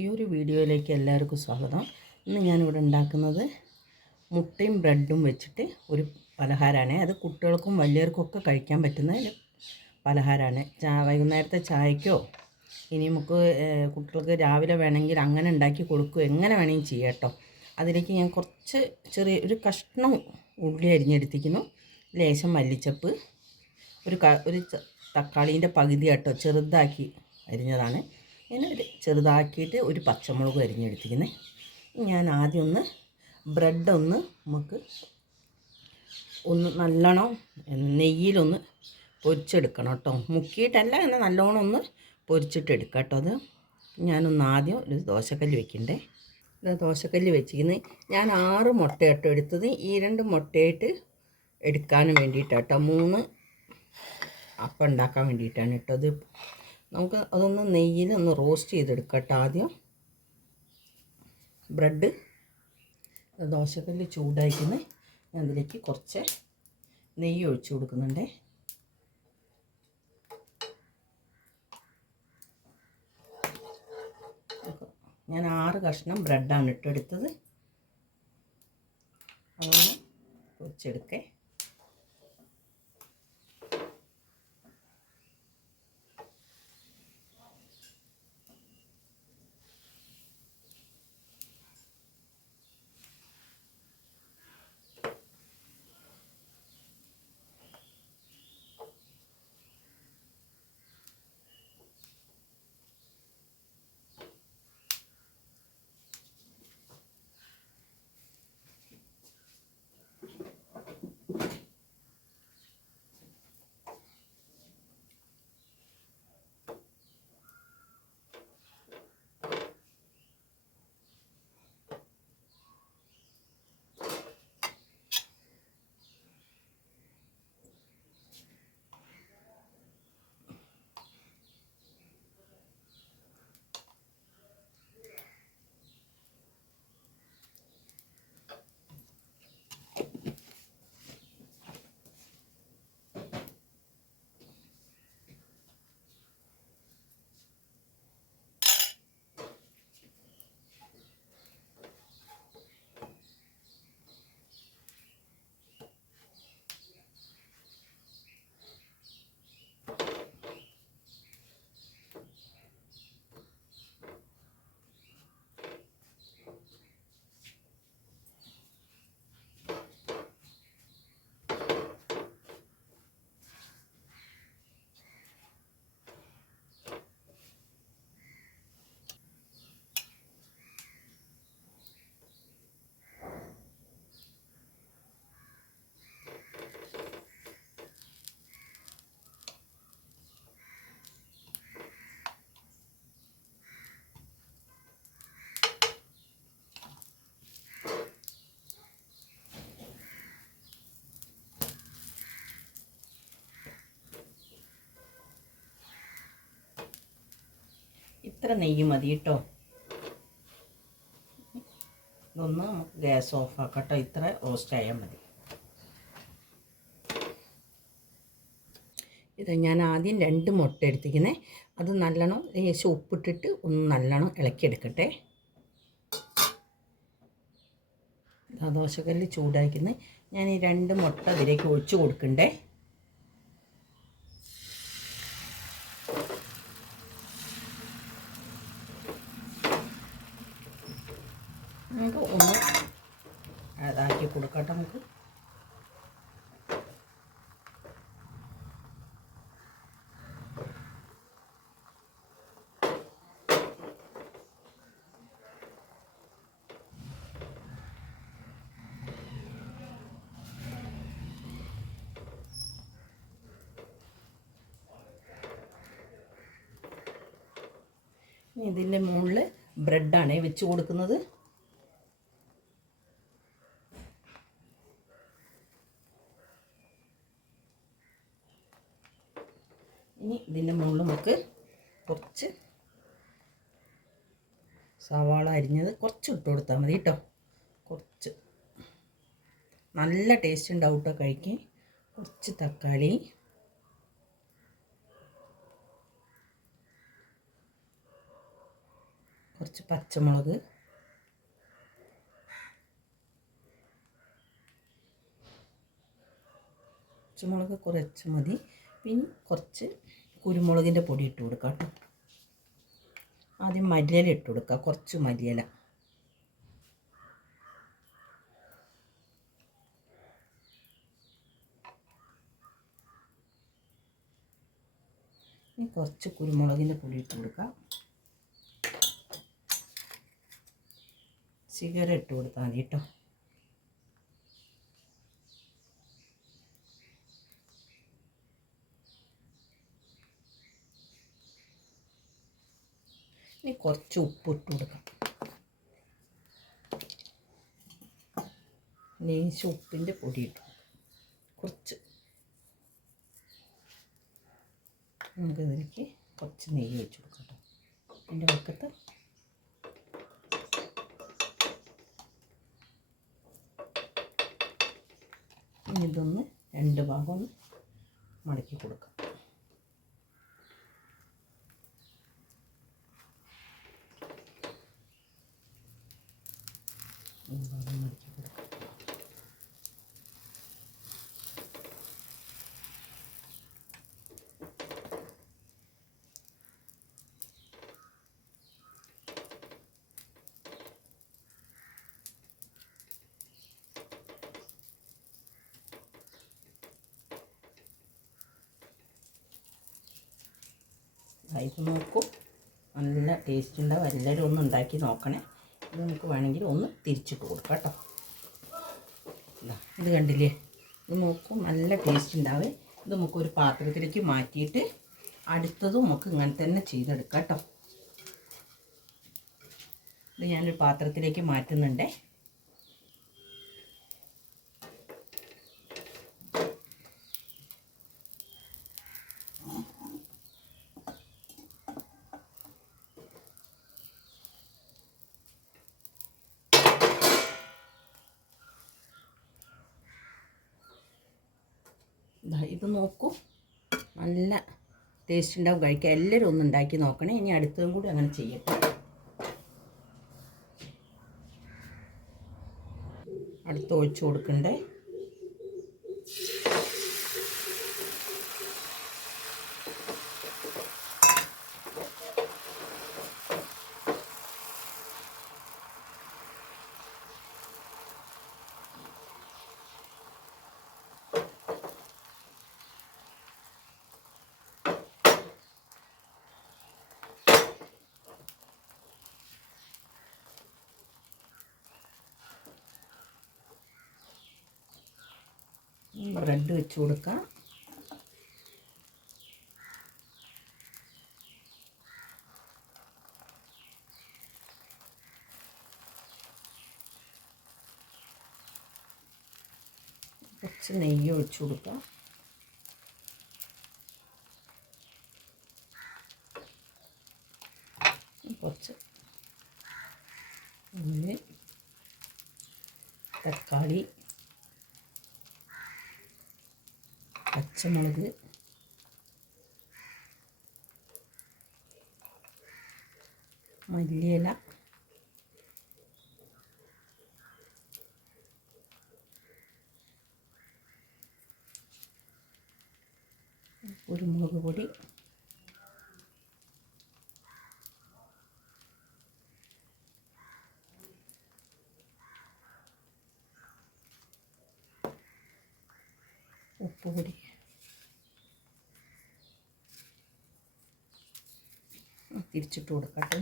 പുതിയൊരു വീഡിയോയിലേക്ക് എല്ലാവർക്കും സ്വാഗതം. ഇന്ന് ഞാനിവിടെ ഉണ്ടാക്കുന്നത് മുട്ടയും ബ്രെഡും വെച്ചിട്ട് ഒരു പലഹാരമാണ്. അത് കുട്ടികൾക്കും വലിയവർക്കും ഒക്കെ കഴിക്കാൻ പറ്റുന്ന പലഹാരമാണ്. ചാ വൈകുന്നേരത്തെ ചായക്കോ ഇനി നമുക്ക് കുട്ടികൾക്ക് രാവിലെ വേണമെങ്കിൽ അങ്ങനെ ഉണ്ടാക്കി കൊടുക്കുക എങ്ങനെ വേണമെങ്കിൽ ചെയ്യാം കേട്ടോ. അതിലേക്ക് ഞാൻ കുറച്ച് ചെറിയ ഒരു കഷ്ണം ഉള്ളി അരിഞ്ഞെടുത്തിരിക്കുന്നു. ലേശം മല്ലിച്ചപ്പ് ഒരു ഒരു തക്കാളീന്റെ പകുതി കേട്ടോ ചെറുതാക്കി അരിഞ്ഞതാണ്. പിന്നെ ഒരു ചെറുതാക്കിയിട്ട് ഒരു പച്ചമുളക് അരിഞ്ഞെടുത്തിരിക്കുന്നത് ഞാൻ ആദ്യം ഒന്ന് ബ്രെഡ് ഒന്ന് നമുക്ക് ഒന്ന് നല്ലോണം നെയ്യിലൊന്ന് പൊരിച്ചെടുക്കണം കേട്ടോ. മുക്കിയിട്ടല്ല എന്നാൽ നല്ലോണം ഒന്ന് പൊരിച്ചിട്ട് എടുക്കാം കേട്ടോ അത്. ഞാനൊന്ന് ആദ്യം ഒരു ദോശക്കല്ല് വെക്കണ്ടേ. ഇതാ ദോശക്കല്ല് വെച്ചിരിക്കുന്നത് ഞാൻ ആറ് മുട്ട കേട്ടോ എടുത്തത്. ഈ രണ്ട് മുട്ടയായിട്ട് എടുക്കാനും വേണ്ടിയിട്ടാണ് കേട്ടോ മൂന്ന് അപ്പം ഉണ്ടാക്കാൻ വേണ്ടിയിട്ടാണ് കേട്ടോ അത്. നമുക്ക് അതൊന്ന് നെയ്യിൽ ഒന്ന് റോസ്റ്റ് ചെയ്തെടുക്കട്ടെ ആദ്യം. ബ്രെഡ് ദോശക്കല്ല് ചൂടായിക്കുന്ന അതിലേക്ക് കുറച്ച് നെയ്യ് ഒഴിച്ച് കൊടുക്കുന്നുണ്ട്. ഞാൻ ആറ് കഷ്ണം ബ്രെഡാണ് ഇട്ടെടുത്തത്. അതൊന്ന് പൊരിച്ചെടുക്കേ. ഇത്ര നെയ്യ് മതി കേട്ടോ. ഇതൊന്ന് നമുക്ക് ഗ്യാസ് ഓഫ് ആക്കട്ടോ. ഇത്ര റോസ്റ്റ് ആയാൽ മതി. ഇത് ഞാൻ ആദ്യം രണ്ട് മുട്ട എടുത്തിരിക്കുന്നത് അത് നല്ലോണം ലേശം ഉപ്പിട്ടിട്ട് ഒന്ന് നല്ലോണം ഇളക്കിയെടുക്കട്ടെ. ദോശക്കല്ല് ചൂടാക്കുന്നത് ഞാൻ ഈ രണ്ട് മുട്ട അതിലേക്ക് ഒഴിച്ചു കൊടുക്കണ്ടേ? നമുക്ക് ഒന്ന് അതാക്കി കൊടുക്കട്ടെ നമുക്ക്. ഇതിന്റെ മുകളിൽ ബ്രെഡാണ് വെച്ച് കൊടുക്കുന്നത്. ഇനി ഇതിന്റെ മുകളിൽ നമുക്ക് കുറച്ച് സവാള അരിഞ്ഞത് കുറച്ച് ഇട്ട് കൊടുത്താൽ മതി കേട്ടോ. കുറച്ച്. നല്ല ടേസ്റ്റ് ഉണ്ടാവും കേട്ടോ കുറച്ച് തക്കാളി. കുറച്ച് പച്ചമുളക്. പച്ചമുളക് കുറച്ച് മതി. പിന്നെ കുറച്ച് കുരുമുളകിന്റെ പൊടി ഇട്ട് കൊടുക്കാം കേട്ടോ. ആദ്യം മല്ലിയില ഇട്ട് കൊടുക്കുക കുറച്ച് മല്ലിയില. കുറച്ച് കുരുമുളകിന്റെ പൊടി ഇട്ട് കൊടുക്കുക സിഗര ഇട്ട് കൊടുത്താൽ മതി കേട്ടോ. ഇനി കുറച്ച് ഉപ്പ് ഇട്ട് കൊടുക്കാം ലേശം ഉപ്പിന്റെ പൊടി ഇട്ടു കുറച്ച്. നമുക്ക് ഇതിലേക്ക് കുറച്ച് നെയ്യ് വെച്ച് കൊടുക്കാം കേട്ടോ. അതിന്റെ വക്കത്ത് ഇതൊന്ന് രണ്ട് ഭാഗം മടക്കി കൊടുക്കാം ഒരു ഭാഗം മടക്കി കൊടുക്കാം ഇത് നോക്കൂ. നല്ല ടേസ്റ്റ് ഉണ്ടാവും എല്ലാവരും ഒന്ന് ഉണ്ടാക്കി നോക്കണേ. ഇത് നമുക്ക് വേണമെങ്കിൽ ഒന്ന് തിരിച്ചിട്ട് കൊടുക്കാം കേട്ടോ. ഇത് കണ്ടില്ലേ? ഇത് നോക്കൂ നല്ല ടേസ്റ്റ് ഉണ്ടാവേ. ഇത് നമുക്ക് ഒരു പാത്രത്തിലേക്ക് മാറ്റിയിട്ട് അടുത്തതും നമുക്ക് ഇങ്ങനെ തന്നെ ചെയ്തെടുക്കാം കേട്ടോ. ഇത് ഞാനൊരു പാത്രത്തിലേക്ക് മാറ്റുന്നുണ്ടേ. ഇത് നോക്കൂ. നല്ല ടേസ്റ്റ് ഉണ്ടാവും കഴിക്കാം എല്ലാവരും ഒന്ന് ഉണ്ടാക്കി നോക്കണേ. ഇനി അടുത്തതും കൂടി അങ്ങനെ ചെയ്യട്ടെ അടുത്ത് ഒഴിച്ചു കൊടുക്കണ്ടേ? ബ്രെഡ് വെച്ച് കൊടുക്കാം. കുറച്ച് നെയ്യ് ഒഴിച്ചു കൊടുക്കാം കുറച്ച് ഉള്ളി തക്കാളി പച്ചമുളക്. മല്ലിയില. കുരുമുളക് പൊടി. ഉപ്പ് പൊടി. തിരിച്ചിട്ട് കൊടുക്കട്ടെ.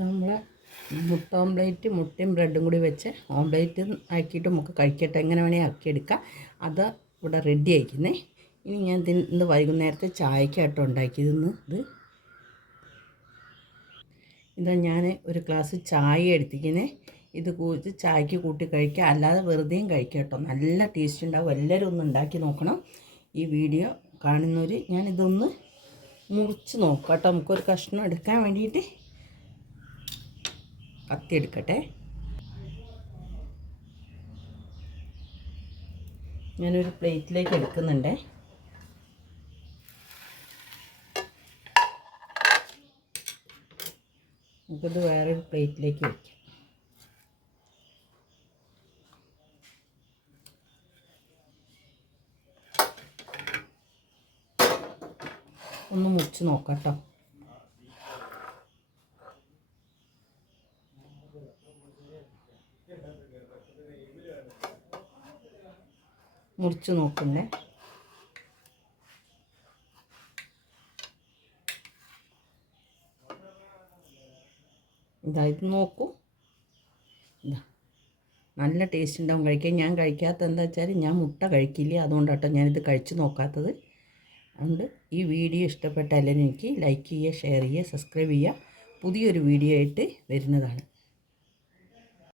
നമ്മളെ മുട്ട ഓംലേറ്റ് മുട്ടയും ബ്രെഡും കൂടി വെച്ച് ഓംലേറ്റ് ആക്കിയിട്ട് നമുക്ക് കഴിക്കട്ടെ. എങ്ങനെ വേണേൽ ആക്കിയെടുക്കാം അത് ഇവിടെ റെഡി ആയിക്കുന്നേ. ഇനി ഞാൻ ഇന്ന് വൈകുന്നേരത്തെ ചായക്കായിട്ട് ഉണ്ടാക്കി ഇന്ന് ഇത്. ഇതാ ഞാൻ ഒരു ഗ്ലാസ് ചായ എടുത്തിരിക്കുന്നത് ഇത് കൂച്ച് ചായക്ക് കൂട്ടി കഴിക്കുക അല്ലാതെ വെറുതെയും കഴിക്കുക കേട്ടോ. നല്ല ടേസ്റ്റ് ഉണ്ടാവും. എല്ലാവരും ഒന്ന് ഉണ്ടാക്കി നോക്കണം. ഈ വീഡിയോ കാണുന്നവർ ഞാനിതൊന്ന് മുറിച്ച് നോക്കാം കേട്ടോ. നമുക്കൊരു കഷ്ണം എടുക്കാൻ വേണ്ടിയിട്ട്. കത്തി എടുക്കട്ടെ. ഞാനൊരു പ്ലേറ്റിലേക്ക് എടുക്കുന്നുണ്ടേ. നമുക്കിത് വേറൊരു പ്ലേറ്റിലേക്ക് വയ്ക്കാം ഒന്ന് മുറിച്ച് നോക്കാം കേട്ടോ. മുറിച്ച് നോക്കുന്നേ. ഇതാ നോക്കൂ. നല്ല ടേസ്റ്റ് ഉണ്ടാവും കഴിക്കാൻ. ഞാൻ കഴിക്കാത്ത എന്താ വെച്ചാൽ ഞാൻ മുട്ട കഴിക്കില്ല. അതുകൊണ്ടാട്ടോ ഞാനിത് കഴിച്ച് നോക്കാത്തത്. അതുകൊണ്ട് ഈ വീഡിയോ ഇഷ്ടപ്പെട്ട എല്ലാവരും എനിക്ക് ലൈക്ക് ചെയ്യുക ഷെയർ ചെയ്യുക സബ്സ്ക്രൈബ് ചെയ്യുക. പുതിയൊരു വീഡിയോ ആയിട്ട് വരുന്നതാണ്.